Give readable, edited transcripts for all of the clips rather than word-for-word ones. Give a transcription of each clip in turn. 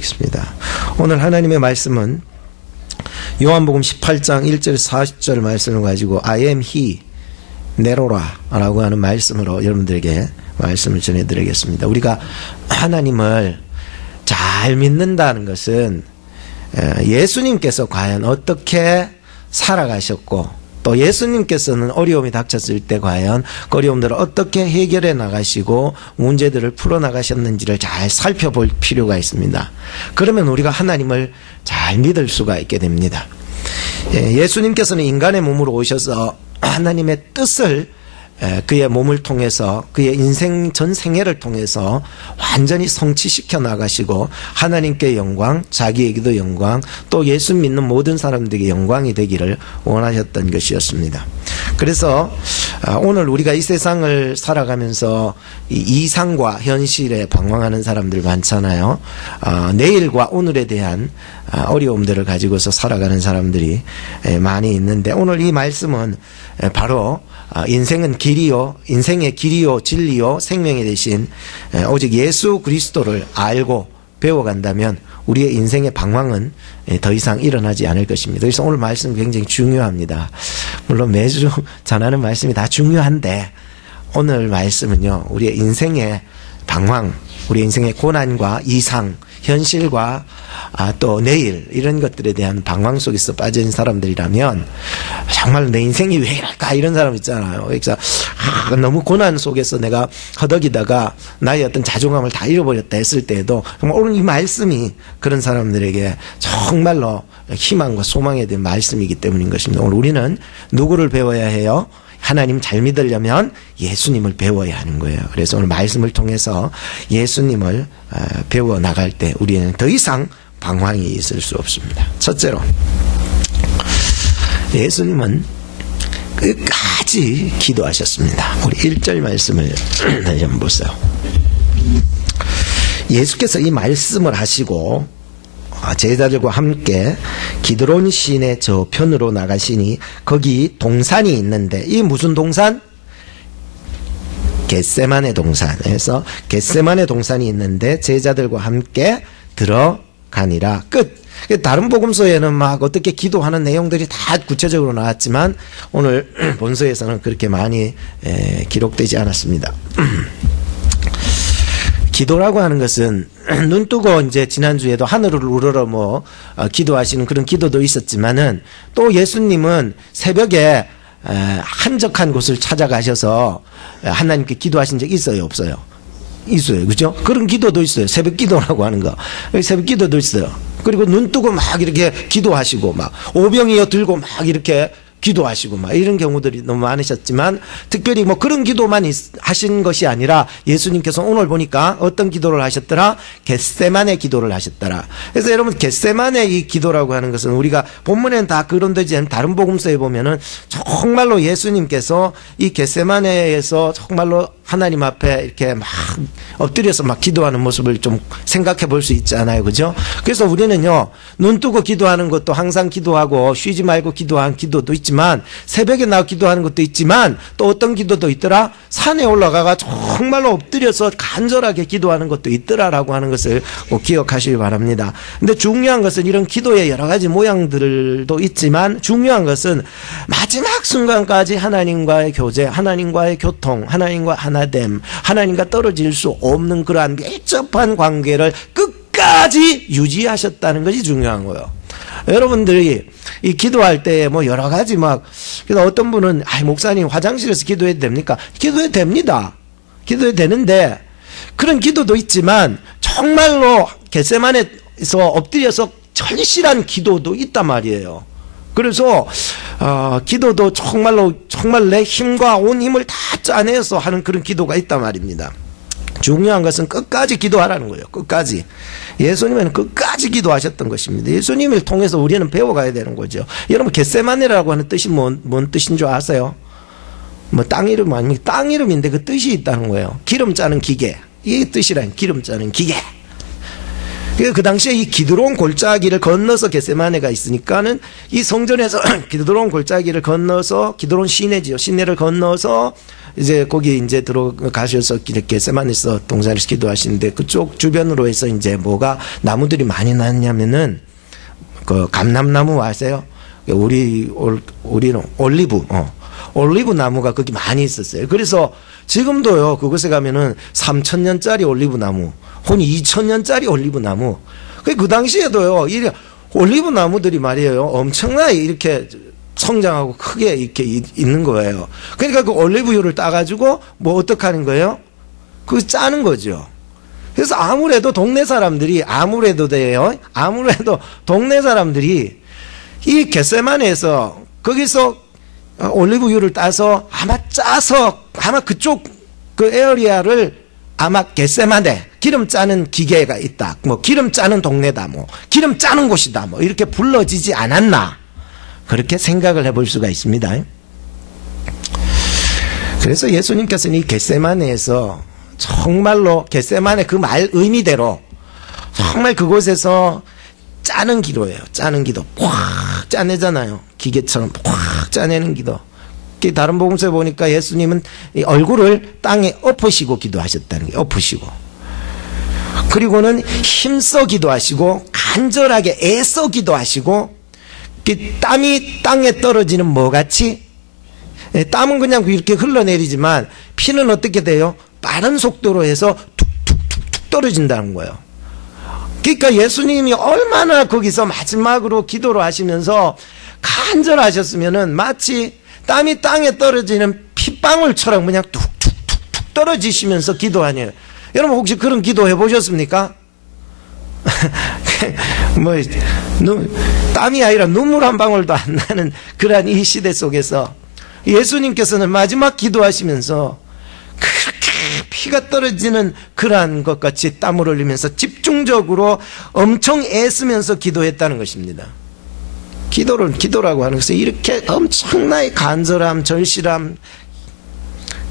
있습니다. 오늘 하나님의 말씀은 요한복음 18장 1절 40절 말씀을 가지고 I am he 네로라 라고 하는 말씀으로 여러분들에게 말씀을 전해드리겠습니다. 우리가 하나님을 잘 믿는다는 것은 예수님께서 과연 어떻게 살아가셨고 또 예수님께서는 어려움이 닥쳤을 때 과연 그 어려움들을 어떻게 해결해 나가시고 문제들을 풀어나가셨는지를 잘 살펴볼 필요가 있습니다. 그러면 우리가 하나님을 잘 믿을 수가 있게 됩니다. 예수님께서는 인간의 몸으로 오셔서 하나님의 뜻을 그의 몸을 통해서 그의 인생 전 생애를 통해서 완전히 성취시켜 나가시고 하나님께 영광, 자기에게도 영광, 또 예수 믿는 모든 사람들에게 영광이 되기를 원하셨던 것이었습니다. 그래서 오늘 우리가 이 세상을 살아가면서 이상과 현실에 방황하는 사람들 많잖아요. 내일과 오늘에 대한 어려움들을 가지고서 살아가는 사람들이 많이 있는데 오늘 이 말씀은 바로 인생은 길이요, 인생의 길이요, 진리요, 생명이 되신 오직 예수 그리스도를 알고 배워간다면 우리의 인생의 방황은 더 이상 일어나지 않을 것입니다. 그래서 오늘 말씀 굉장히 중요합니다. 물론 매주 전하는 말씀이 다 중요한데 오늘 말씀은요, 우리의 인생의 방황, 우리 인생의 고난과 이상, 현실과 또 내일 이런 것들에 대한 방황 속에서 빠진 사람들이라면 정말 내 인생이 왜 이럴까 이런 사람 있잖아요. 그래서 너무 고난 속에서 내가 허덕이다가 나의 어떤 자존감을 다 잃어버렸다 했을 때에도 정말 오늘 이 말씀이 그런 사람들에게 정말로 희망과 소망에 대한 말씀이기 때문인 것입니다. 오늘 우리는 누구를 배워야 해요? 하나님 잘 믿으려면 예수님을 배워야 하는 거예요. 그래서 오늘 말씀을 통해서 예수님을 배워 나갈 때 우리는 더 이상 방황이 있을 수 없습니다. 첫째로 예수님은 끝까지 기도하셨습니다. 우리 1절 말씀을 다시 한번 보세요. 예수께서 이 말씀을 하시고 제자들과 함께 기드론 시내 저편으로 나가시니 거기 동산이 있는데 이 무슨 동산? 겟세마네 동산에서 겟세마네 동산이 있는데 제자들과 함께 들어가니라. 끝. 다른 복음서에는 막 어떻게 기도하는 내용들이 다 구체적으로 나왔지만 오늘 본서에서는 그렇게 많이 기록되지 않았습니다. 기도라고 하는 것은 눈 뜨고 이제 지난주에도 하늘을 우러러 기도하시는 그런 기도도 있었지만은 또 예수님은 새벽에 한적한 곳을 찾아가셔서 하나님께 기도하신 적 있어요, 없어요? 있어요. 그죠? 그런 기도도 있어요. 새벽 기도라고 하는 거. 새벽 기도도 있어요. 그리고 눈 뜨고 막 이렇게 기도하시고 막 오병이어 들고 막 이렇게 기도하시고 막 이런 경우들이 너무 많으셨지만 특별히 그런 기도만 하신 것이 아니라 예수님께서 오늘 보니까 어떤 기도를 하셨더라? 겟세마네 기도를 하셨더라. 그래서 여러분 겟세마네 이 기도라고 하는 것은 우리가 본문에는 다 그런되지 않은 다른 복음서에 보면은 정말로 예수님께서 이 겟세마네에서 정말로 하나님 앞에 이렇게 막 엎드려서 막 기도하는 모습을 좀 생각해 볼 수 있잖아요. 그죠? 그래서 우리는요, 눈 뜨고 기도하는 것도 항상 기도하고 쉬지 말고 기도한 기도도 있지만 새벽에 나와 기도하는 것도 있지만 또 어떤 기도도 있더라? 산에 올라가가 정말로 엎드려서 간절하게 기도하는 것도 있더라라고 하는 것을 꼭 기억하시기 바랍니다. 근데 중요한 것은 이런 기도의 여러 가지 모양들도 있지만 중요한 것은 마지막 순간까지 하나님과의 교제, 하나님과의 교통, 하나님과 하나됨, 하나님과 떨어질 수 없는 그러한 밀접한 관계를 끝까지 유지하셨다는 것이 중요한 거예요. 여러분들이 이 기도할 때 여러 가지 그래서 어떤 분은 목사님 화장실에서 기도해도 됩니까? 기도해도 됩니다. 기도해도 되는데 그런 기도도 있지만 정말로 겟세마네에서 엎드려서 절실한 기도도 있단 말이에요. 그래서 기도도 정말 내 힘과 온 힘을 다 짜내서 하는 그런 기도가 있단 말입니다. 중요한 것은 끝까지 기도하라는 거예요. 끝까지. 예수님은 끝까지 기도하셨던 것입니다. 예수님을 통해서 우리는 배워가야 되는 거죠. 여러분 겟세마네라고 하는 뜻이 뭔 뜻인 줄 아세요? 땅 이름 아닙니까? 땅 이름인데 그 뜻이 있다는 거예요. 기름 짜는 기계. 이게 뜻이란 기름 짜는 기계. 그 당시에 이 기드론 골짜기를 건너서 겟세마네가 있으니까는 이 성전에서 기드론 골짜기를 건너서 기드론 시내지요. 시내를 건너서 이제 거기 이제 들어가셔서 이렇게 겟세마네에서 동산에서 기도하시는데 그쪽 주변으로 해서 이제 뭐가 나무들이 많이 났냐면은 그 감람나무 아세요? 우리는 올리브 나무가 거기 많이 있었어요. 그래서 지금도요 그곳에 가면은 3,000년짜리 올리브 나무, 혹은 2,000년짜리 올리브 나무. 그 당시에도요 이 올리브 나무들이 말이에요 엄청나게 이렇게 성장하고 크게 이렇게 있는 거예요. 그러니까 그 올리브유를 따가지고 뭐 어떻게 하는 거예요? 그거 짜는 거죠. 그래서 아무래도 동네 사람들이 아무래도 동네 사람들이 이 겟세마네에서 거기서 올리브유를 따서 아마 짜서 아마 그쪽 그 에어리아를 아마 겟세마네 기름 짜는 기계가 있다. 뭐 기름 짜는 동네다. 뭐 기름 짜는 곳이다. 뭐 이렇게 불러지지 않았나. 그렇게 생각을 해볼 수가 있습니다. 그래서 예수님께서는 이 겟세마네에서 정말로 겟세마네 그 말 의미대로 정말 그곳에서 짜는 기도예요. 짜는 기도. 꽉 짜내잖아요. 기계처럼 꽉 짜내는 기도. 다른 복음서에 보니까 예수님은 이 얼굴을 땅에 엎으시고 기도하셨다는 게 엎으시고. 그리고는 힘써 기도하시고 간절하게 애써 기도하시고 땀이 땅에 떨어지는 뭐같이 땀은 그냥 이렇게 흘러내리지만 피는 어떻게 돼요? 빠른 속도로 해서 툭툭툭툭 떨어진다는 거예요. 그러니까 예수님이 얼마나 거기서 마지막으로 기도를 하시면서 간절하셨으면은 마치 땀이 땅에 떨어지는 핏방울처럼 그냥 툭툭툭툭 떨어지시면서 기도하네요. 여러분 혹시 그런 기도 해보셨습니까? 뭐 땀이 아니라 눈물 한 방울도 안 나는 그러한 이 시대 속에서 예수님께서는 마지막 기도하시면서 그렇게 피가 떨어지는 그러한 것 같이 땀을 흘리면서 집중적으로 엄청 애쓰면서 기도했다는 것입니다. 기도라고 하는 것은 이렇게 엄청나게 간절함, 절실함.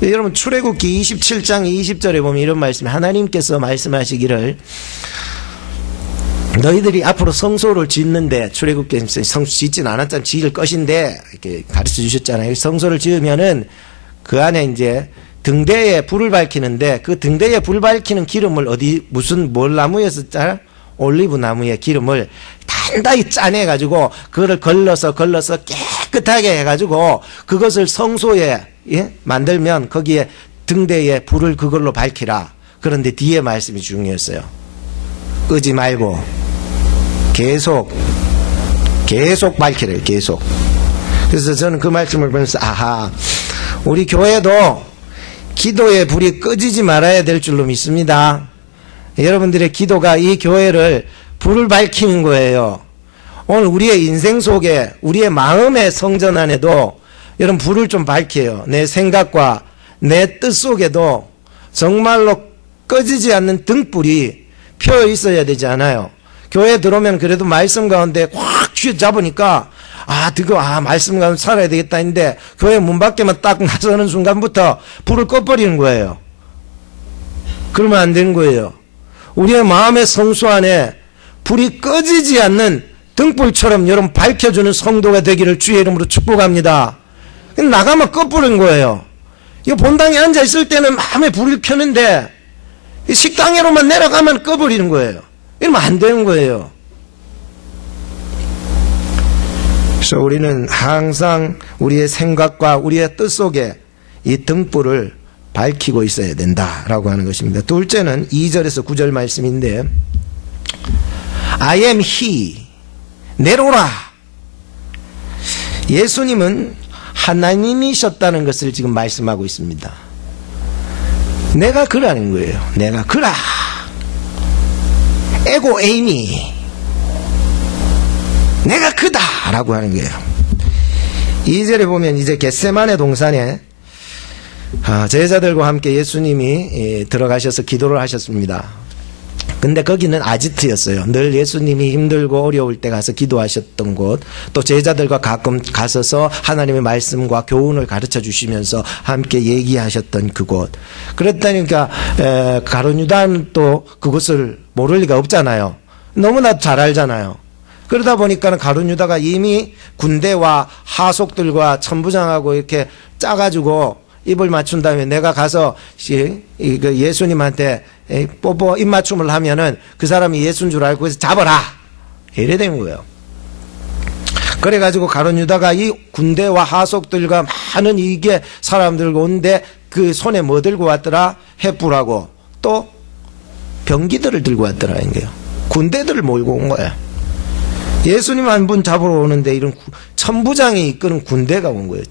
여러분 출애굽기 27장 20절에 보면 이런 말씀이 하나님께서 말씀하시기를 너희들이 앞으로 성소를 짓는데 출애굽기에서 성소 짓지는 않았잖아요. 지을 것인데 이렇게 가르쳐 주셨잖아요. 성소를 지으면은 그 안에 이제 등대에 불을 밝히는데 그 등대에 불 밝히는 기름을 뭘 나무에서 짜? 올리브 나무의 기름을 단단히 짜내 가지고 그거를 걸러서 깨끗하게 해 가지고 그것을 성소에 만들면 거기에 등대에 불을 그걸로 밝히라. 그런데 뒤에 말씀이 중요했어요. 끄지 말고 계속 밝히래요. 계속. 그래서 저는 그 말씀을 보면서 아하, 우리 교회도 기도의 불이 꺼지지 말아야 될 줄로 믿습니다. 여러분들의 기도가 이 교회를 불을 밝히는 거예요. 오늘 우리의 인생 속에 우리의 마음의 성전 안에도 여러분 불을 좀 밝혀요. 내 생각과 내 뜻 속에도 정말로 꺼지지 않는 등불이 펴 있어야 되지 않아요. 교회에 들어오면 그래도 말씀 가운데 확 쥐어잡으니까 말씀 가운데 살아야 되겠다 했는데 교회 문 밖에만 딱 나서는 순간부터 불을 꺼버리는 거예요. 그러면 안 되는 거예요. 우리의 마음의 성소 안에 불이 꺼지지 않는 등불처럼 여러분 밝혀주는 성도가 되기를 주의 이름으로 축복합니다. 나가면 꺼버린 거예요. 이 본당에 앉아있을 때는 마음에 불을 켜는데 식당으로만 내려가면 꺼버리는 거예요. 이러면 안 되는 거예요. 그래서 우리는 항상 우리의 생각과 우리의 뜻 속에 이 등불을 밝히고 있어야 된다라고 하는 것입니다. 둘째는 2절에서 9절 말씀인데 I am he 내로라. 예수님은 하나님이셨다는 것을 지금 말씀하고 있습니다. 내가 그라는 거예요. 내가 그라. 에고 에이미. 내가 그다라고 하는 거예요. 2절에 보면 이제 겟세마네 동산에 제자들과 함께 예수님이 들어가셔서 기도를 하셨습니다. 근데 거기는 아지트였어요. 늘 예수님이 힘들고 어려울 때 가서 기도하셨던 곳, 또 제자들과 가끔 가서서 하나님의 말씀과 교훈을 가르쳐 주시면서 함께 얘기하셨던 그곳. 그랬다니까 가룟 유다는 또 그곳을 모를 리가 없잖아요. 너무나 잘 알잖아요. 그러다 보니까 가룟 유다가 이미 군대와 하속들과 천부장하고 이렇게 짜가지고 입을 맞춘 다음에 내가 가서 예수님한테 뽀뽀 입맞춤을 하면은 그 사람이 예수인 줄 알고 해서 잡아라. 이래 된 거예요. 그래가지고 가룟 유다가 이 군대와 하속들과 많은 이게 사람들 온데 그 손에 뭐 들고 왔더라? 횃불하고 또 병기들을 들고 왔더라. 이게요. 군대들을 몰고 온 거야. 예수님 한 분 잡으러 오는데 이런 천부장이 이끄는 군대가 온 거예요.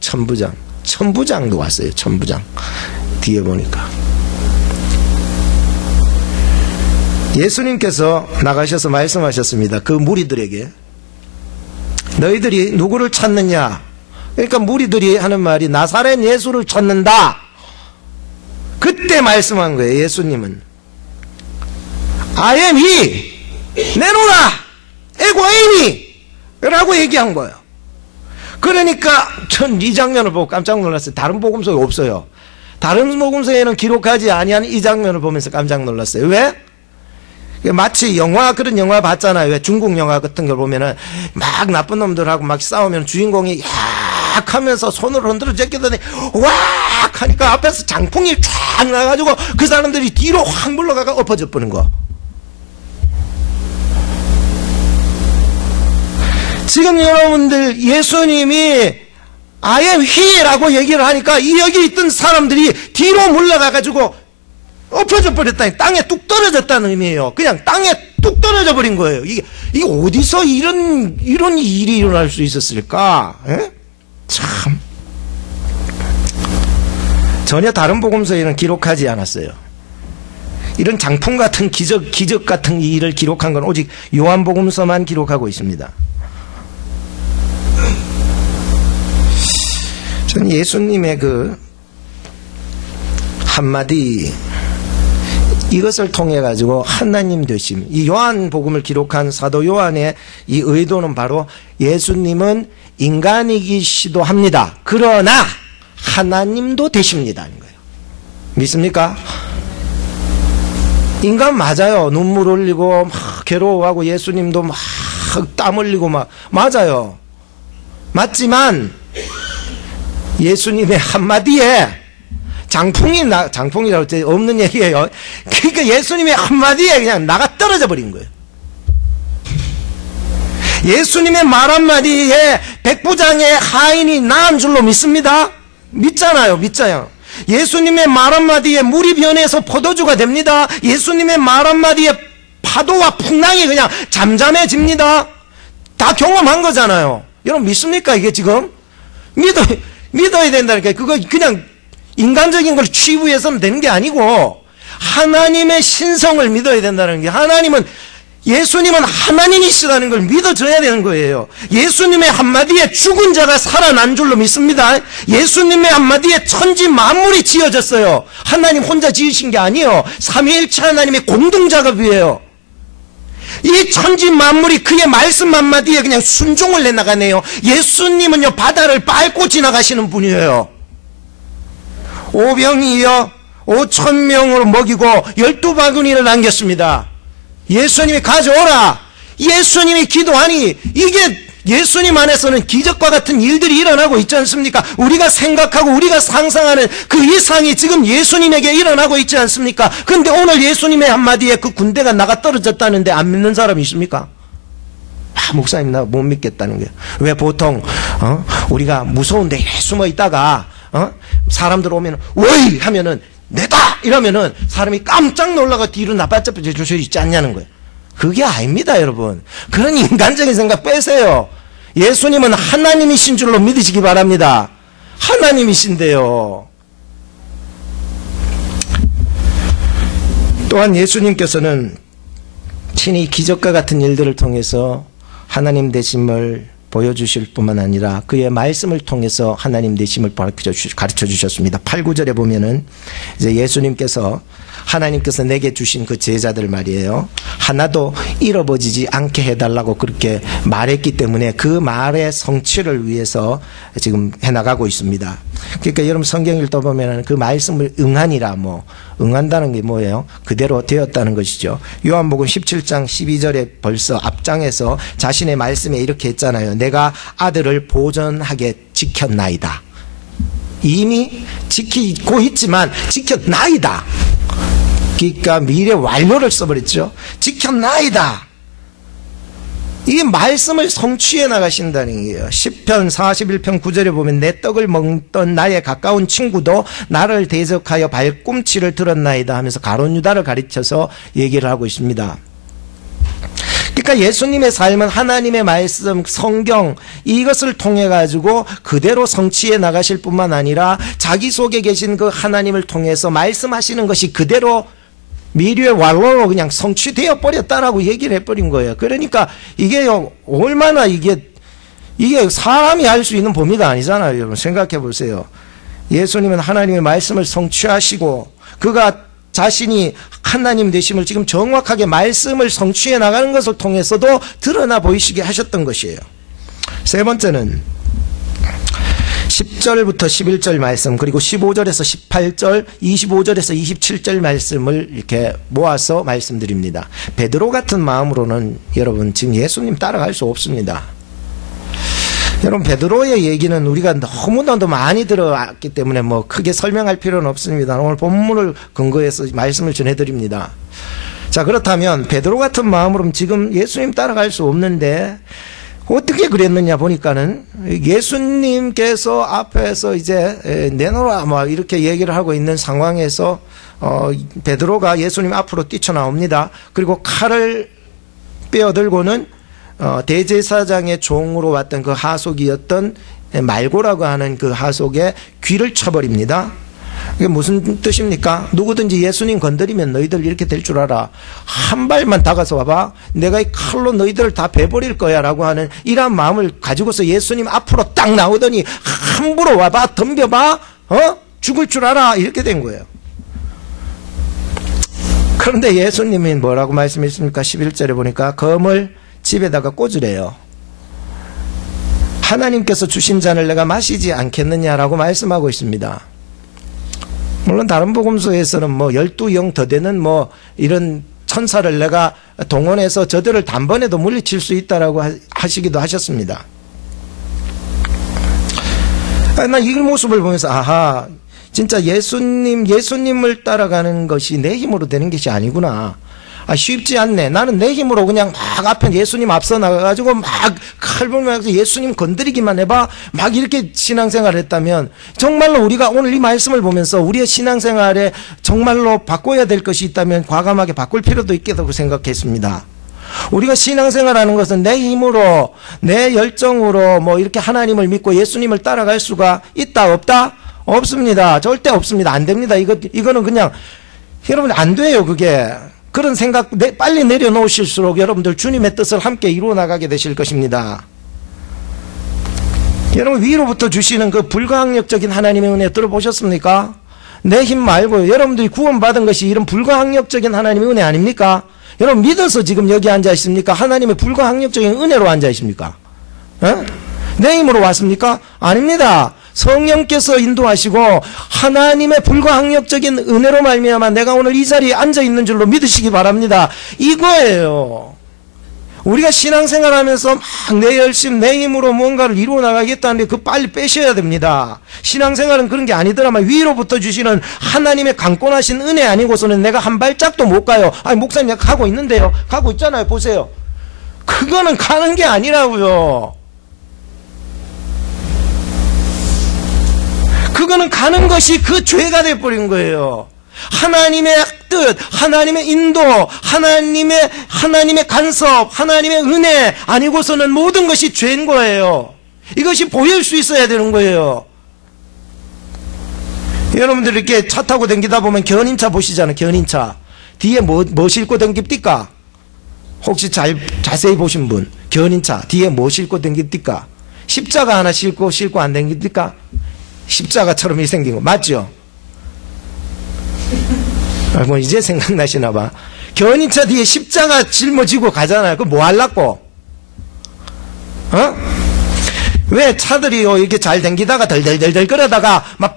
천부장도 왔어요. 천부장. 뒤에 보니까. 예수님께서 나가셔서 말씀하셨습니다. 그 무리들에게. 너희들이 누구를 찾느냐? 그러니까 무리들이 하는 말이 나사렛 예수를 찾는다. 그때 말씀한 거예요. 예수님은 I am he. 내놓으라. 에고이니 라고 얘기한 거예요. 그러니까 전 이 장면을 보고 깜짝 놀랐어요. 다른 복음서에 없어요. 다른 복음서에는 기록하지 아니한 이 장면을 보면서 깜짝 놀랐어요. 왜? 마치 그런 영화 봤잖아요. 왜? 중국 영화 같은 걸 보면은 막 나쁜 놈들하고 막 싸우면 주인공이 약 하면서 손을 흔들어 제끼더니 왁 하니까 앞에서 장풍이 쫙 나가지고 그 사람들이 뒤로 확 물러가가 엎어져 버린 거. 지금 여러분들 예수님이 I am he라고 얘기를 하니까 이 여기 있던 사람들이 뒤로 물러가가지고 엎어져 버렸다니, 땅에 뚝 떨어졌다는 의미예요. 그냥 땅에 뚝 떨어져 버린 거예요. 이게 어디서 이런 일이 일어날 수 있었을까? 에? 참. 전혀 다른 복음서에는 기록하지 않았어요. 이런 장풍 같은 기적 같은 이 일을 기록한 건 오직 요한복음서만 기록하고 있습니다. 저는 예수님의 그 한마디, 이것을 통해 가지고 하나님 되심, 이 요한복음을 기록한 사도 요한의 이 의도는 바로 예수님은 인간이기시도 합니다. 그러나 하나님도 되십니다. 거예요. 믿습니까? 인간 맞아요. 눈물 흘리고 막 괴로워하고 예수님도 막 땀 흘리고 막 맞아요. 맞지만 예수님의 한마디에 장풍이라고 없는 얘기예요. 그러니까 예수님의 한마디에 그냥 나가 떨어져 버린 거예요. 예수님의 말 한마디에 백부장의 하인이 나은 줄로 믿습니다. 믿잖아요. 예수님의 말 한마디에 물이 변해서 포도주가 됩니다. 예수님의 말 한마디에 파도와 풍랑이 그냥 잠잠해집니다. 다 경험한 거잖아요. 여러분 믿습니까? 이게 지금 믿어야 된다니까. 그거 그냥 인간적인 걸 취부해서는 되는 게 아니고 하나님의 신성을 믿어야 된다는 게, 예수님은 하나님이시라는 걸 믿어줘야 되는 거예요. 예수님의 한마디에 죽은 자가 살아난 줄로 믿습니다. 예수님의 한마디에 천지 만물이 지어졌어요. 하나님 혼자 지으신 게 아니에요. 삼위일체 하나님의 공동작업이에요. 이 천지 만물이 그의 말씀 한마디에 그냥 순종을 해나가네요. 예수님은요 바다를 밟고 지나가시는 분이에요. 오병이어 5,000명을 먹이고 12바구니를 남겼습니다. 예수님이 가져오라. 예수님이 기도하니 이게 예수님 안에서는 기적과 같은 일들이 일어나고 있지 않습니까? 우리가 생각하고 우리가 상상하는 그 이상이 지금 예수님에게 일어나고 있지 않습니까? 그런데 오늘 예수님의 한마디에 그 군대가 나가 떨어졌다는데 안 믿는 사람이 있습니까? 목사님 나 못 믿겠다는 거예요. 왜 보통 우리가 무서운데 숨어 있다가 사람들 오면 워이 하면은 내다 이러면은 사람이 깜짝 놀라가 뒤로 나빠져 주실 있지 않냐는 거예요. 그게 아닙니다, 여러분. 그런 인간적인 생각 빼세요. 예수님은 하나님이신 줄로 믿으시기 바랍니다. 하나님이신데요. 또한 예수님께서는 친히 기적과 같은 일들을 통해서 하나님 되심을 보여주실 뿐만 아니라 그의 말씀을 통해서 하나님 되심을 가르쳐 주셨습니다. 8, 9절에 보면은 이제 예수님께서 하나님께서 내게 주신 그 제자들 말이에요. 하나도 잃어버리지 않게 해달라고 그렇게 말했기 때문에 그 말의 성취를 위해서 지금 해나가고 있습니다. 그러니까 여러분 성경 읽다 보면 그 말씀을 응하니라, 응한다는 게 뭐예요? 그대로 되었다는 것이죠. 요한복음 17장 12절에 벌써 앞장에서 자신의 말씀에 이렇게 했잖아요. 내가 아들을 보전하게 지켰나이다. 이미 지키고 있지만 지켰나이다. 그러니까 미래 완료를 써버렸죠. 지켰나이다. 이 말씀을 성취해 나가신다는 거예요. 시편 41편 9절에 보면 내 떡을 먹던 나의 가까운 친구도 나를 대적하여 발꿈치를 들었나이다 하면서 가룟 유다를 가르쳐서 얘기를 하고 있습니다. 그러니까 예수님의 삶은 하나님의 말씀, 성경 이것을 통해 가지고 그대로 성취해 나가실 뿐만 아니라 자기 속에 계신 그 하나님을 통해서 말씀하시는 것이 그대로 미래의 완료로 그냥 성취되어 버렸다라고 얘기를 해버린 거예요. 그러니까 이게요, 얼마나 이게 사람이 할 수 있는 범위가 아니잖아요. 여러분 생각해 보세요. 예수님은 하나님의 말씀을 성취하시고 그가 자신이 하나님 되심을 지금 정확하게 말씀을 성취해 나가는 것을 통해서도 드러나 보이시게 하셨던 것이에요. 세 번째는 10절부터 11절 말씀, 그리고 15절에서 18절, 25절에서 27절 말씀을 이렇게 모아서 말씀드립니다. 베드로 같은 마음으로는 여러분 지금 예수님 따라갈 수 없습니다. 여러분 베드로의 얘기는 우리가 너무나도 많이 들어왔기 때문에 뭐 크게 설명할 필요는 없습니다. 오늘 본문을 근거해서 말씀을 전해드립니다. 자, 그렇다면 베드로 같은 마음으로는 지금 예수님 따라갈 수 없는데 어떻게 그랬느냐 보니까는 예수님께서 앞에서 이제 내놓으라 막 이렇게 얘기를 하고 있는 상황에서 베드로가 예수님 앞으로 뛰쳐나옵니다. 그리고 칼을 빼어들고는 대제사장의 종으로 왔던 그 하속이었던 말고라고 하는 그 하속의 귀를 쳐버립니다. 이게 무슨 뜻입니까? 누구든지 예수님 건드리면 너희들 이렇게 될 줄 알아. 한 발만 다가서 와봐. 내가 이 칼로 너희들을 다 베버릴 거야 라고 하는 이러한 마음을 가지고서 예수님 앞으로 딱 나오더니 함부로 와봐. 덤벼봐. 죽을 줄 알아. 이렇게 된 거예요. 그런데 예수님이 뭐라고 말씀했습니까? 11절에 보니까 검을 집에다가 꽂으래요. 하나님께서 주신 잔을 내가 마시지 않겠느냐라고 말씀하고 있습니다. 물론 다른 복음서에서는 뭐 12영 더 되는 뭐 이런 천사를 내가 동원해서 저들을 단번에도 물리칠 수 있다라고 하시기도 하셨습니다. 난 이 모습을 보면서 아하, 진짜 예수님을 따라가는 것이 내 힘으로 되는 것이 아니구나. 쉽지 않네. 나는 내 힘으로 그냥 막 앞에 예수님 앞서 나가가지고 막 칼불면서 예수님 건드리기만 해봐. 막 이렇게 신앙생활을 했다면 정말로 우리가 오늘 이 말씀을 보면서 우리의 신앙생활에 정말로 바꿔야 될 것이 있다면 과감하게 바꿀 필요도 있겠다고 생각했습니다. 우리가 신앙생활하는 것은 내 힘으로 내 열정으로 뭐 이렇게 하나님을 믿고 예수님을 따라갈 수가 있다 없다? 없습니다. 절대 없습니다. 안 됩니다. 이거는 그냥 여러분 안 돼요. 그게 그런 생각 빨리 내려놓으실수록 여러분들 주님의 뜻을 함께 이루어 나가게 되실 것입니다. 여러분 위로부터 주시는 그 불가항력적인 하나님의 은혜 들어보셨습니까? 내 힘 말고 여러분들이 구원받은 것이 이런 불가항력적인 하나님의 은혜 아닙니까? 여러분 믿어서 지금 여기 앉아 있습니까? 하나님의 불가항력적인 은혜로 앉아 있습니까? 내 힘으로 왔습니까? 아닙니다. 성령께서 인도하시고 하나님의 불가항력적인 은혜로 말미암아 내가 오늘 이 자리에 앉아 있는 줄로 믿으시기 바랍니다. 이거예요. 우리가 신앙생활하면서 막 내 열심, 내 힘으로 뭔가를 이루어 나가겠다는데 그거 빨리 빼셔야 됩니다. 신앙생활은 그런 게 아니더라만 위로부터 주시는 하나님의 강권하신 은혜 아니고서는 내가 한 발짝도 못 가요. 아니 목사님 내가 가고 있는데요. 가고 있잖아요. 보세요. 그거는 가는 게 아니라고요. 그거는 가는 것이 그 죄가 되어버린 거예요. 하나님의 뜻, 하나님의 인도, 하나님의 간섭, 하나님의 은혜 아니고서는 모든 것이 죄인 거예요. 이것이 보일 수 있어야 되는 거예요. 여러분들 이렇게 차 타고 다니다 보면 견인차 보시잖아요. 견인차. 뒤에 뭐 싣고 다닙니까? 혹시 자세히 보신 분. 견인차. 뒤에 뭐 싣고 다닙니까? 십자가 하나 싣고 안 다닙니까? 십자가처럼 생긴 거 맞죠? 뭐 이제 생각나시나 봐. 견인차 뒤에 십자가 짊어지고 가잖아요. 그거 뭐 하려고? 왜 차들이 이렇게 잘 댕기다가 덜덜덜덜 그러다가 막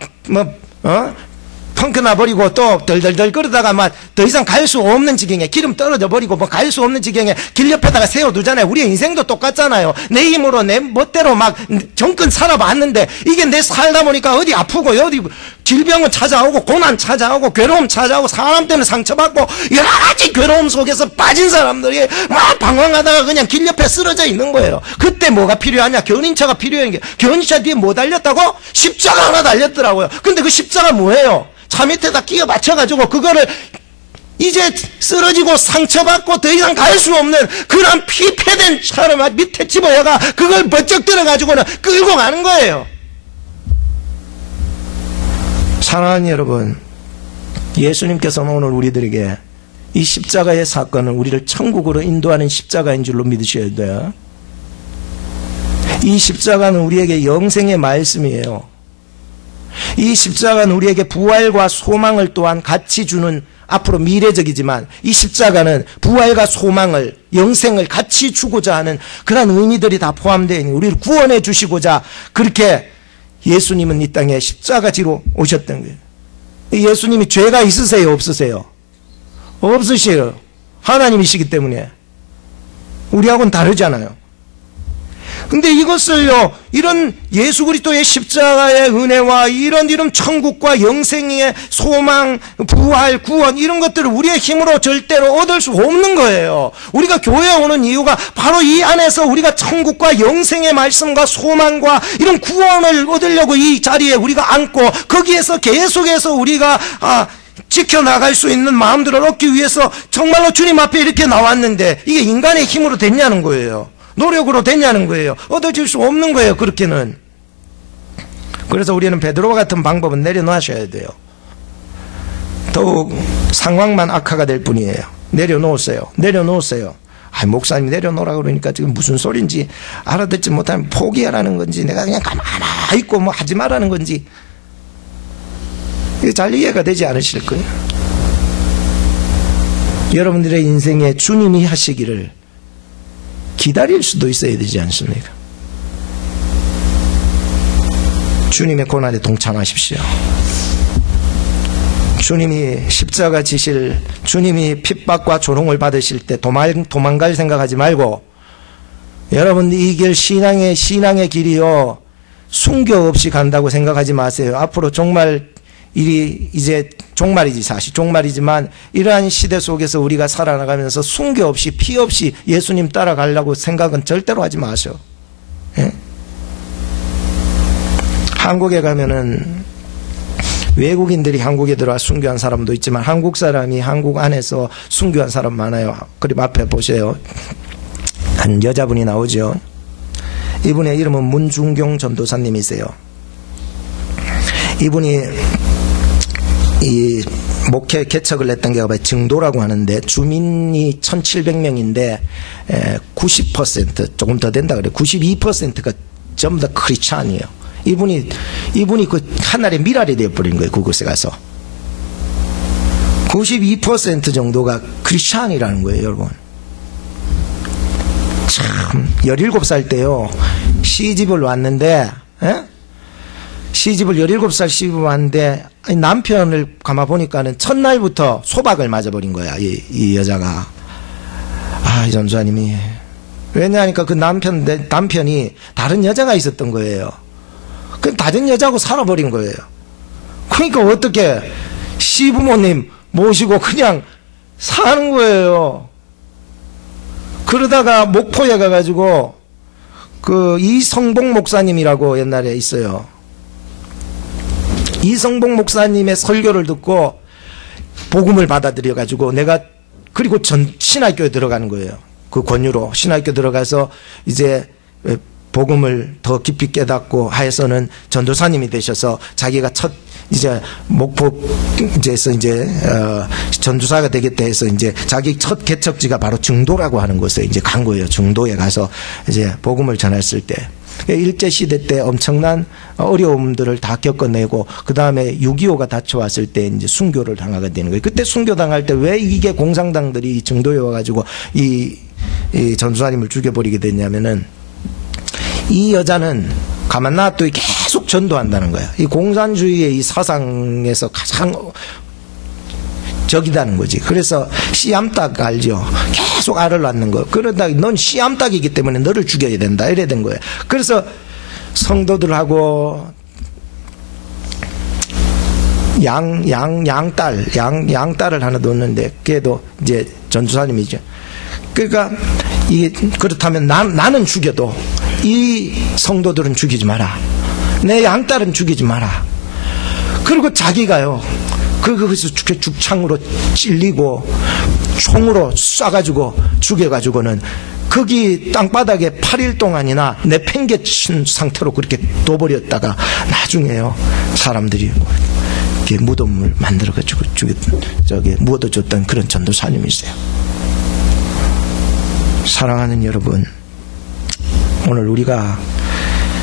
펑크 나버리고 또 덜덜덜 그러다가 막 더 이상 갈 수 없는 지경에 기름 떨어져 버리고 뭐 갈 수 없는 지경에 길 옆에다가 세워두잖아요. 우리 인생도 똑같잖아요. 내 힘으로 내 멋대로 막 정권 살아봤는데 이게 내 살다 보니까 어디 아프고 어디 질병은 찾아오고 고난 찾아오고 괴로움 찾아오고 사람 때문에 상처받고 여러 가지 괴로움 속에서 빠진 사람들이 막 방황하다가 그냥 길 옆에 쓰러져 있는 거예요. 그때 뭐가 필요하냐? 견인차가 필요한 게, 견인차 뒤에 뭐 달렸다고? 십자가 하나 달렸더라고요. 근데 그 십자가 뭐예요? 차 밑에다 끼워 맞춰가지고 그거를 이제 쓰러지고 상처받고 더 이상 갈 수 없는 그런 피폐된 차를 밑에 집어여가 그걸 번쩍 들어가지고는 끌고 가는 거예요. 사랑하는 여러분, 예수님께서는 오늘 우리들에게 이 십자가의 사건은 우리를 천국으로 인도하는 십자가인 줄로 믿으셔야 돼요. 이 십자가는 우리에게 영생의 말씀이에요. 이 십자가는 우리에게 부활과 소망을 또한 같이 주는, 앞으로 미래적이지만 이 십자가는 부활과 소망을, 영생을 같이 주고자 하는 그런 의미들이 다 포함되어 있는, 우리를 구원해 주시고자 그렇게 예수님은 이 땅에 십자가지로 오셨던 거예요. 예수님이 죄가 있으세요? 없으세요? 없으세요. 하나님이시기 때문에. 우리하고는 다르잖아요. 근데 이것을요, 이런 예수 그리스도의 십자가의 은혜와 이런 천국과 영생의 소망, 부활, 구원, 이런 것들을 우리의 힘으로 절대로 얻을 수 없는 거예요. 우리가 교회에 오는 이유가 바로 이 안에서 우리가 천국과 영생의 말씀과 소망과 이런 구원을 얻으려고 이 자리에 우리가 앉고 거기에서 계속해서 우리가 지켜나갈 수 있는 마음들을 얻기 위해서 정말로 주님 앞에 이렇게 나왔는데 이게 인간의 힘으로 됐냐는 거예요. 노력으로 됐냐는 거예요. 얻어질 수 없는 거예요. 그렇게는. 그래서 우리는 베드로와 같은 방법은 내려놓으셔야 돼요. 더욱 상황만 악화가 될 뿐이에요. 내려놓으세요. 내려놓으세요. 목사님 내려놓으라 그러니까 지금 무슨 소린지 알아듣지 못하면 포기하라는 건지 내가 그냥 가만히 있고 뭐 하지 말라는 건지 잘 이해가 되지 않으실 거예요. 여러분들의 인생에 주님이 하시기를 기다릴 수도 있어야 되지 않습니까? 주님의 고난에 동참하십시오. 주님이 십자가 지실, 주님이 핍박과 조롱을 받으실 때 도망갈 생각하지 말고, 여러분 이 길 신앙의 길이요 순교 없이 간다고 생각하지 마세요. 앞으로 정말 일이 이제 종말이지, 사실 종말이지만 이러한 시대 속에서 우리가 살아나가면서 순교 없이 피 없이 예수님 따라가려고 생각은 절대로 하지 마세요. 예? 한국에 가면은 외국인들이 한국에 들어와 순교한 사람도 있지만 한국 사람이 한국 안에서 순교한 사람 많아요. 그리고 앞에 보세요. 한 여자분이 나오죠. 이분의 이름은 문중경 전도사님이세요. 이분이 이 목회 개척을 했던 게 증도라고 하는데 주민이 1700명인데 90% 조금 더 된다 그래요. 92%가 전부 다 크리스찬이에요. 이분이 그 하나의 미랄이 되어버린 거예요. 그곳에 가서 92% 정도가 크리스찬이라는 거예요. 여러분 참 17살 때요 시집을 왔는데 시집을 17살 시집을 왔는데 남편을 가만 보니까는 첫날부터 소박을 맞아버린 거야. 이 여자가. 이 전도사님이. 왜냐하니까 그 남편이 다른 여자가 있었던 거예요. 그 다른 여자하고 살아버린 거예요. 그러니까 어떻게 시부모님 모시고 그냥 사는 거예요. 그러다가 목포에 가가지고 그 이성봉 목사님이라고 옛날에 있어요. 이성봉 목사님의 설교를 듣고 복음을 받아들여가지고 그리고 신학교에 들어가는 거예요. 그 권유로 신학교 들어가서 이제 복음을 더 깊이 깨닫고 하여서는 전도사님이 되셔서 자기가 이제 목포에서 이제 전도사가 되겠다 해서 이제 자기 첫 개척지가 바로 증도라고 하는 곳에 이제 간 거예요. 증도에 가서 이제 복음을 전했을 때. 일제시대 때 엄청난 어려움들을 다 겪어내고 그 다음에 6.25가 닥쳐왔을 때 이제 순교를 당하게 되는 거예요. 그때 순교 당할 때 왜 이게 공산당들이 증도에 와가지고 이 전도사님을 죽여버리게 됐냐면은 이 여자는 가만 놔두고 계속 전도한다는 거야. 이 공산주의의 이 사상에서 가장 적이다는 거지. 그래서 씨암탉 알죠? 계속 알을 낳는 거. 그러다 넌 씨암탉이기 때문에 너를 죽여야 된다. 이래 된 거예요. 그래서 성도들하고 양딸을 하나 뒀는데, 걔도 이제 전도사님이죠. 그러니까, 그렇다면 나는 죽여도 이 성도들은 죽이지 마라. 내 양딸은 죽이지 마라. 그리고 자기가요, 거기서 죽창으로 찔리고 총으로 쏴가지고 죽여가지고는 거기 땅바닥에 8일 동안이나 내팽개친 상태로 그렇게 둬버렸다가 나중에요, 사람들이 이렇게 무덤을 만들어가지고 묻어줬던 그런 전도사님이세요. 사랑하는 여러분, 오늘 우리가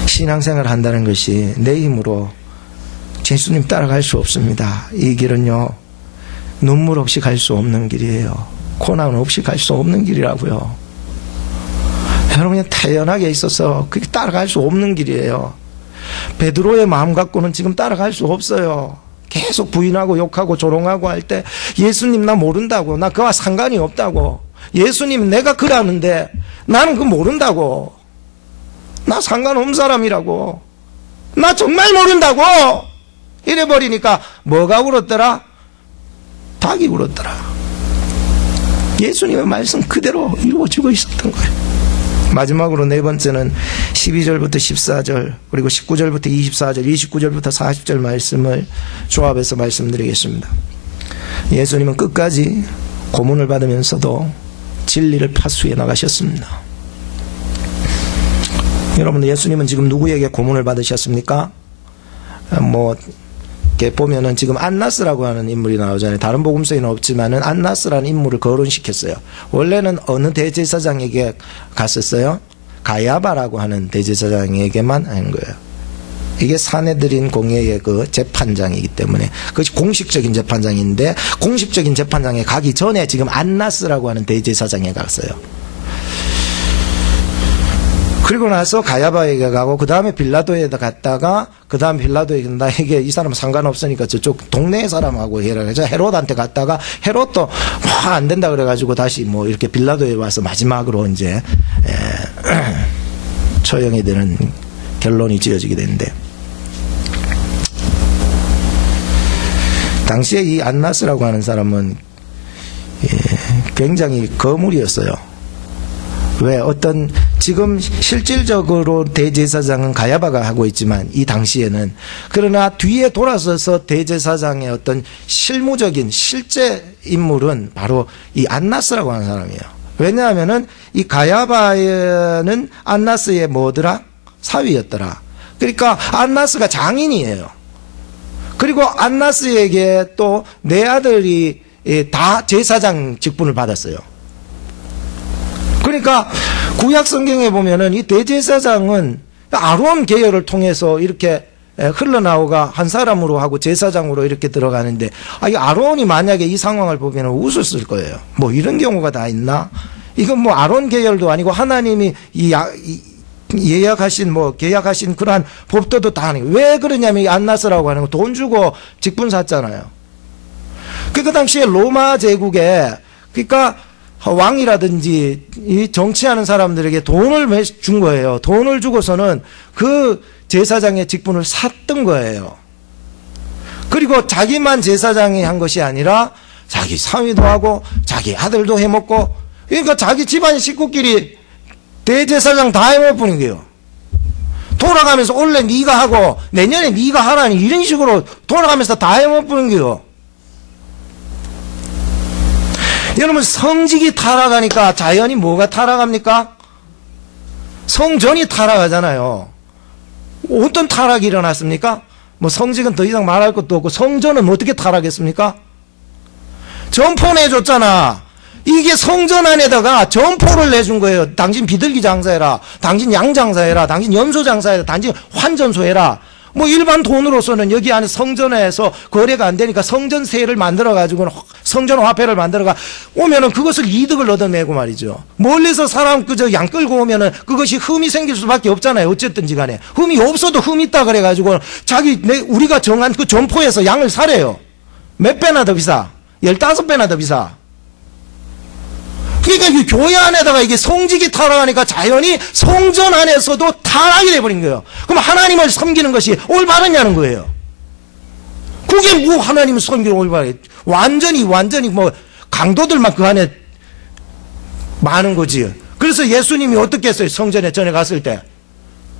신앙생활을 한다는 것이 내 힘으로 예수님 따라갈 수 없습니다. 이 길은요, 눈물 없이 갈 수 없는 길이에요. 고난 없이 갈 수 없는 길이라고요. 여러분이 태연하게 있어서 그게 따라갈 수 없는 길이에요. 베드로의 마음 갖고는 지금 따라갈 수 없어요. 계속 부인하고 욕하고 조롱하고 할 때, 예수님 나 모른다고, 나 그와 상관이 없다고, 예수님 내가 그러는데 나는 그거 모른다고, 나 상관없는 사람이라고, 나 정말 모른다고 이래버리니까 뭐가 울었더라? 닭이 울었더라. 예수님의 말씀 그대로 이루어지고 있었던 거예요. 마지막으로 네 번째는 12절부터 14절, 그리고 19절부터 24절, 29절부터 40절 말씀을 조합해서 말씀드리겠습니다. 예수님은 끝까지 고문을 받으면서도 진리를 파수해 나가셨습니다. 여러분, 예수님은 지금 누구에게 고문을 받으셨습니까? 이렇게 보면은 지금 안나스라고 하는 인물이 나오잖아요. 다른 복음서에는 없지만은 안나스라는 인물을 거론시켰어요. 원래는 어느 대제사장에게 갔었어요? 가야바라고 하는 대제사장에게만 한 거예요. 이게 사내들인 공회의 그 재판장이기 때문에 그것이 공식적인 재판장인데, 공식적인 재판장에 가기 전에 지금 안나스라고 하는 대제사장에 갔어요. 그리고 나서 가야바에게 가고, 그 다음에 빌라도에다 갔다가, 그 다음 빌라도에게 나에게 이 사람 상관없으니까 저쪽 동네 사람하고 해라. 그래서 헤롯한테 갔다가 헤롯도 안 된다 그래가지고 다시 이렇게 빌라도에 와서 마지막으로 이제 처형이 되는 결론이 지어지게 되는데, 당시에 이 안나스라고 하는 사람은 굉장히 거물이었어요. 왜? 지금 실질적으로 대제사장은 가야바가 하고 있지만 이 당시에는, 그러나 뒤에 돌아서서 대제사장의 어떤 실무적인 실제 인물은 바로 이 안나스라고 하는 사람이에요. 왜냐하면은 이 가야바는 안나스의 뭐더라? 사위였더라. 그러니까 안나스가 장인이에요. 그리고 안나스에게 또 네 아들이 다 제사장 직분을 받았어요. 그러니까 구약 성경에 보면은 이 대제사장은 아론 계열을 통해서 이렇게 흘러나오가 한 사람으로 하고 제사장으로 이렇게 들어가는데, 이 아론이 만약에 이 상황을 보면 웃었을 거예요. 이런 경우가 다 있나? 이건 아론 계열도 아니고 하나님이 예약하신 계약하신 그러한 법도도 다 아니고, 왜 그러냐면 이 안나스라고 하는 거 돈 주고 직분 샀잖아요. 그 당시에 로마 제국에, 그러니까 왕이라든지 이 정치하는 사람들에게 돈을 준 거예요. 돈을 주고서는 그 제사장의 직분을 샀던 거예요. 그리고 자기만 제사장이 한 것이 아니라 자기 사위도 하고 자기 아들도 해먹고, 그러니까 자기 집안 식구끼리 대제사장 다 해먹는 거예요. 돌아가면서 원래 네가 하고 내년에 네가 하라니, 이런 식으로 돌아가면서 다 해먹는 거예요. 여러분, 성직이 타락하니까 자연히 뭐가 타락합니까? 성전이 타락하잖아요. 어떤 타락이 일어났습니까? 성직은 더 이상 말할 것도 없고, 성전은 어떻게 타락했습니까? 점포 내줬잖아. 이게 성전 안에다가 점포를 내준 거예요. 당신 비둘기 장사해라, 당신 양 장사해라, 당신 염소 장사해라, 당신 환전소 해라. 뭐 일반 돈으로서는 여기 안에 성전에서 거래가 안 되니까 성전세를 만들어가지고 성전 화폐를 만들어가 오면은 그것을 이득을 얻어내고 말이죠. 멀리서 사람 그저 양 끌고 오면은 그것이 흠이 생길 수밖에 없잖아요. 어쨌든지 간에. 흠이 없어도 흠 있다 그래가지고 우리가 정한 그 점포에서 양을 사래요. 몇 배나 더 비싸? 15배나 더 비싸. 그러니까 이 교회 안에다가 이게 성직이 타락하니까 자연히 성전 안에서도 타락이 돼버린 거예요. 그럼 하나님을 섬기는 것이 올바르냐는 거예요. 그게 뭐 하나님을 섬기는 올바르? 완전히 뭐 강도들만 그 안에 많은 거지. 그래서 예수님이 어떻게 했어요? 성전에 전에 갔을 때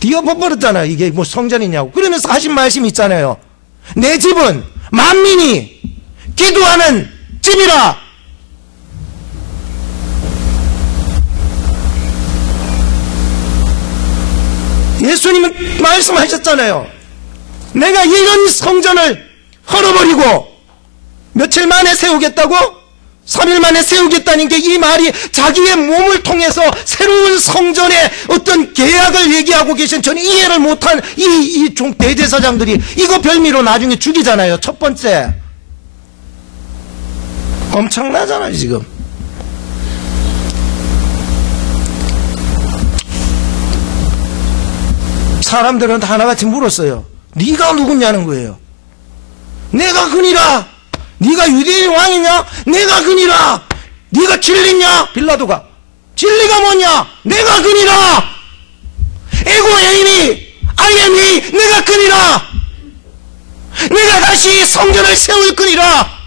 뒤엎어버렸잖아요. 이게 뭐 성전이냐고. 그러면서 하신 말씀이 있잖아요. 내 집은 만민이 기도하는 집이라. 예수님은 말씀하셨잖아요. 내가 이런 성전을 헐어버리고 며칠 만에 세우겠다고? 3일 만에 세우겠다는 게 이 말이 자기의 몸을 통해서 새로운 성전의 어떤 계약을 얘기하고 계신 저는 이해를 못한 이 대제사장들이 이거 별미로 나중에 죽이잖아요. 첫 번째. 엄청나잖아요, 지금. 사람들은 다 하나같이 물었어요. 네가 누구냐는 거예요. 내가 그니라. 네가 유대인 왕이냐? 내가 그니라. 네가 진리냐? 빌라도가. 진리가 뭐냐? 내가 그니라. 에고 에이미 아이엠이 내가 그니라. 내가 다시 성전을 세울 거니라.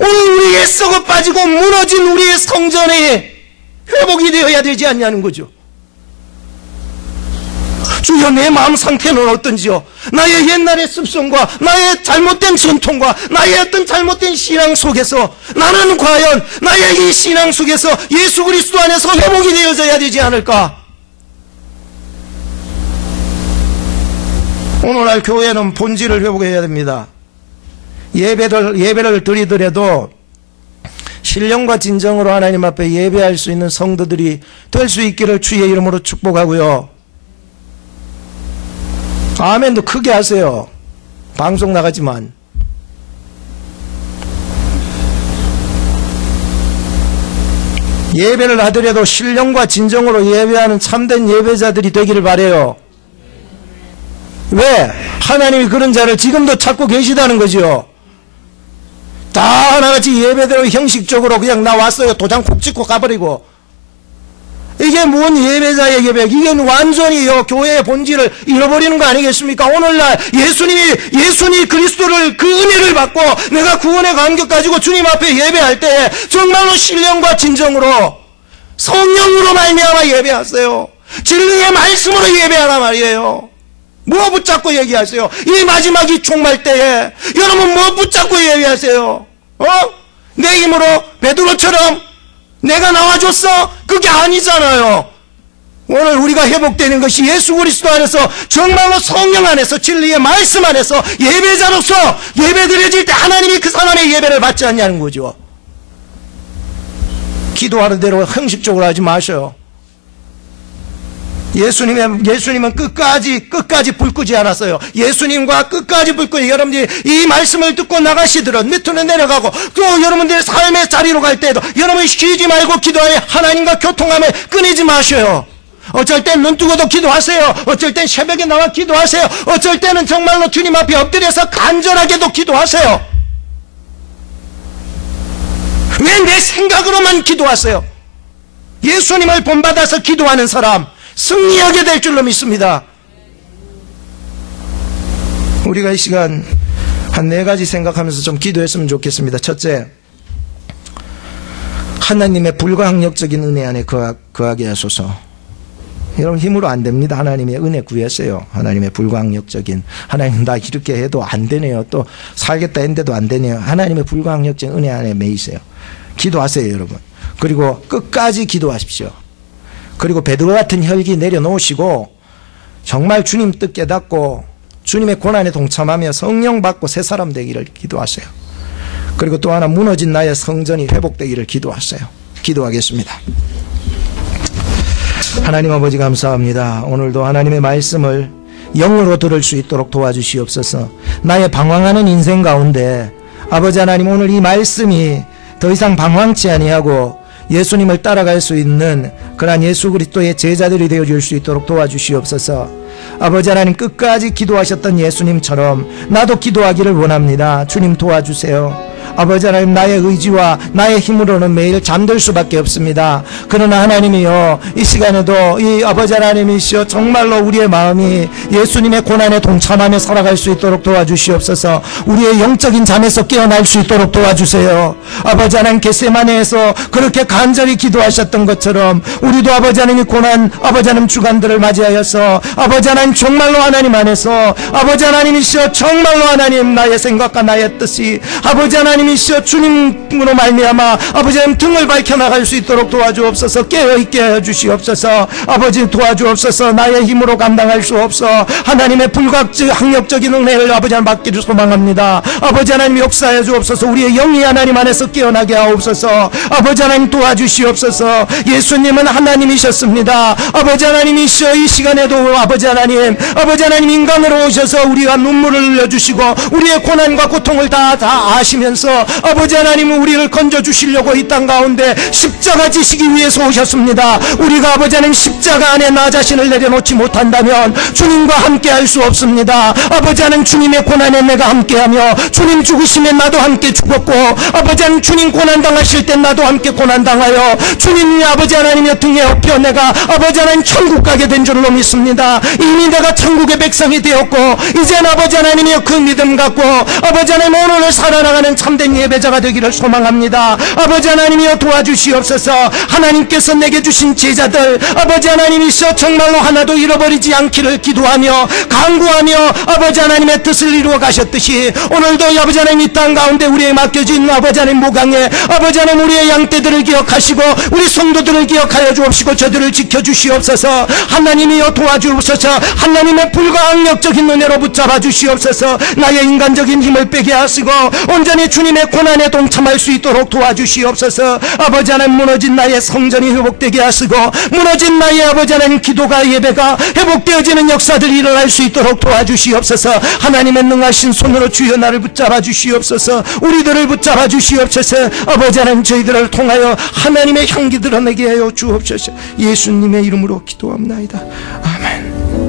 오늘 우리의 썩어 빠지고 무너진 우리의 성전이 회복이 되어야 되지 않냐는 거죠. 주여, 내 마음 상태는 어떤지요? 나의 옛날의 습성과 나의 잘못된 전통과 나의 어떤 잘못된 신앙 속에서 나는 과연 나의 이 신앙 속에서 예수 그리스도 안에서 회복이 되어져야 되지 않을까? 오늘날 교회는 본질을 회복해야 됩니다. 예배를 드리더라도 신령과 진정으로 하나님 앞에 예배할 수 있는 성도들이 될 수 있기를 주의 이름으로 축복하고요. 아멘도 크게 하세요. 방송 나가지만. 예배를 하더라도 신령과 진정으로 예배하는 참된 예배자들이 되기를 바라요. 왜? 하나님이 그런 자를 지금도 찾고 계시다는 거죠. 다 하나같이 예배대로 형식적으로 그냥 나 왔어요. 도장 콕 찍고 가버리고. 이게 뭔 예배자의 예배? 이게 완전히요 교회의 본질을 잃어버리는 거 아니겠습니까? 오늘날 예수님이 그리스도를 그 은혜를 받고 내가 구원의 감격 가지고 주님 앞에 예배할 때 정말로 신령과 진정으로 성령으로 말미암아 예배하세요. 진리의 말씀으로 예배하라 말이에요. 뭐 붙잡고 얘기하세요? 이 마지막 이 종말 때에 여러분 뭐 붙잡고 예배하세요? 내 힘으로 베드로처럼 내가 나와줬어? 그게 아니잖아요. 오늘 우리가 회복되는 것이 예수 그리스도 안에서 정말로 성령 안에서 진리의 말씀 안에서 예배자로서 예배드려질 때 하나님이 그 사람의 예배를 받지 않냐는 거죠. 기도하는 대로 형식적으로 하지 마셔요. 예수님은 끝까지 불 끄지 않았어요. 예수님과 끝까지 불 끄고 여러분들이 이 말씀을 듣고 나가시더라도 밑으로 내려가고 또 여러분들의 삶의 자리로 갈 때도 여러분이 쉬지 말고 기도하여 하나님과 교통함을 끊이지 마셔요. 어쩔 땐 눈 뜨고도 기도하세요. 어쩔 땐 새벽에 나와 기도하세요. 어쩔 때는 정말로 주님 앞에 엎드려서 간절하게도 기도하세요. 왜 내 생각으로만 기도하세요? 예수님을 본받아서 기도하는 사람 승리하게 될 줄로 믿습니다. 우리가 이 시간 한 4가지 생각하면서 좀 기도했으면 좋겠습니다. 첫째, 하나님의 불가항력적인 은혜 안에 거하게 하소서. 여러분 힘으로 안 됩니다. 하나님의 은혜 구했어요. 하나님의 불가항력적인, 하나님 나 이렇게 해도 안 되네요. 또 살겠다 했는데도 안 되네요. 하나님의 불가항력적인 은혜 안에 매이세요. 기도하세요, 여러분. 그리고 끝까지 기도하십시오. 그리고 베드로 같은 혈기 내려놓으시고 정말 주님 뜻 깨닫고 주님의 고난에 동참하며 성령 받고 새 사람 되기를 기도하세요. 그리고 또 하나, 무너진 나의 성전이 회복되기를 기도하세요. 기도하겠습니다. 하나님 아버지 감사합니다. 오늘도 하나님의 말씀을 영으로 들을 수 있도록 도와주시옵소서. 나의 방황하는 인생 가운데 아버지 하나님, 오늘 이 말씀이 더 이상 방황치 아니하고 예수님을 따라갈 수 있는 그러한 예수 그리스도의 제자들이 되어줄 수 있도록 도와주시옵소서. 아버지 하나님, 끝까지 기도하셨던 예수님처럼 나도 기도하기를 원합니다. 주님 도와주세요. 아버지 하나님, 나의 의지와 나의 힘으로는 매일 잠들 수밖에 없습니다. 그러나 하나님이여, 이 시간에도 이 아버지 하나님이시여 정말로 우리의 마음이 예수님의 고난에 동참하며 살아갈 수 있도록 도와주시옵소서. 우리의 영적인 잠에서 깨어날 수 있도록 도와주세요. 아버지 하나님, 겟세마네에서 그렇게 간절히 기도하셨던 것처럼 우리도 아버지 하나님이 고난, 아버지 하나님 주간들을 맞이하여서 아버지 하나님 정말로 하나님 안에서 아버지 하나님이시여 정말로 하나님 나의 생각과 나의 뜻이 아버지 하나님 이시여 주님으로 말미암아 아버지 하나님 등을 밝혀나갈 수 있도록 도와주옵소서. 깨어있게 해주시옵소서. 아버지 도와주옵소서. 나의 힘으로 감당할 수 없어 하나님의 항력적인 은혜를 아버지 하나님 받기를 소망합니다. 아버지 하나님 역사해 주옵소서. 우리의 영이 하나님 안에서 깨어나게 하옵소서. 아버지 하나님 도와주시옵소서. 예수님은 하나님이셨습니다. 아버지 하나님이시여 이 시간에도 아버지 하나님 인간으로 오셔서 우리가 눈물을 흘려주시고 우리의 고난과 고통을 다 아시면서 아버지 하나님은 우리를 건져주시려고 이 땅 가운데 십자가 지시기 위해서 오셨습니다. 우리가 아버지 하나님 십자가 안에 나 자신을 내려놓지 못한다면 주님과 함께 할 수 없습니다. 아버지 하나님, 주님의 고난에 내가 함께하며 주님 죽으시면 나도 함께 죽었고 아버지 하나님, 주님 고난당하실 때 나도 함께 고난당하여 주님이 아버지 하나님의 등에 업혀 내가 아버지 하나님 천국 가게 된 줄로 믿습니다. 이미 내가 천국의 백성이 되었고 이젠 아버지 하나님의 그 믿음 갖고 아버지 하나님 오늘을 살아나가는 참된 예배자가 되기를 소망합니다. 아버지 하나님이여 도와주시옵소서. 하나님께서 내게 주신 제자들 아버지 하나님이시여 정말로 하나도 잃어버리지 않기를 기도하며 간구하며 아버지 하나님의 뜻을 이루어 가셨듯이 오늘도 아버지 하나님 이 땅 가운데 우리에게 맡겨진 아버지 하나님 목양에 아버지 하나님 우리의 양떼들을 기억하시고 우리 성도들을 기억하여 주옵시고 저들을 지켜주시옵소서. 하나님이여 도와주옵소서. 하나님의 불가항력적인 은혜로 붙잡아 주시옵소서. 나의 인간적인 힘을 빼게 하시고 온전히 주님의 고난에 동참할 수 있도록 도와주시옵소서. 아버지 하나님, 무너진 나의 성전이 회복되게 하시고 무너진 나의 아버지 하나님 기도가 예배가 회복되어지는 역사들이 일어날 수 있도록 도와주시옵소서. 하나님의 능하신 손으로 주여 나를 붙잡아 주시옵소서. 우리들을 붙잡아 주시옵소서. 아버지 하나님, 저희들을 통하여 하나님의 향기 드러내게 하여 주옵소서. 예수님의 이름으로 기도합나이다. 아멘.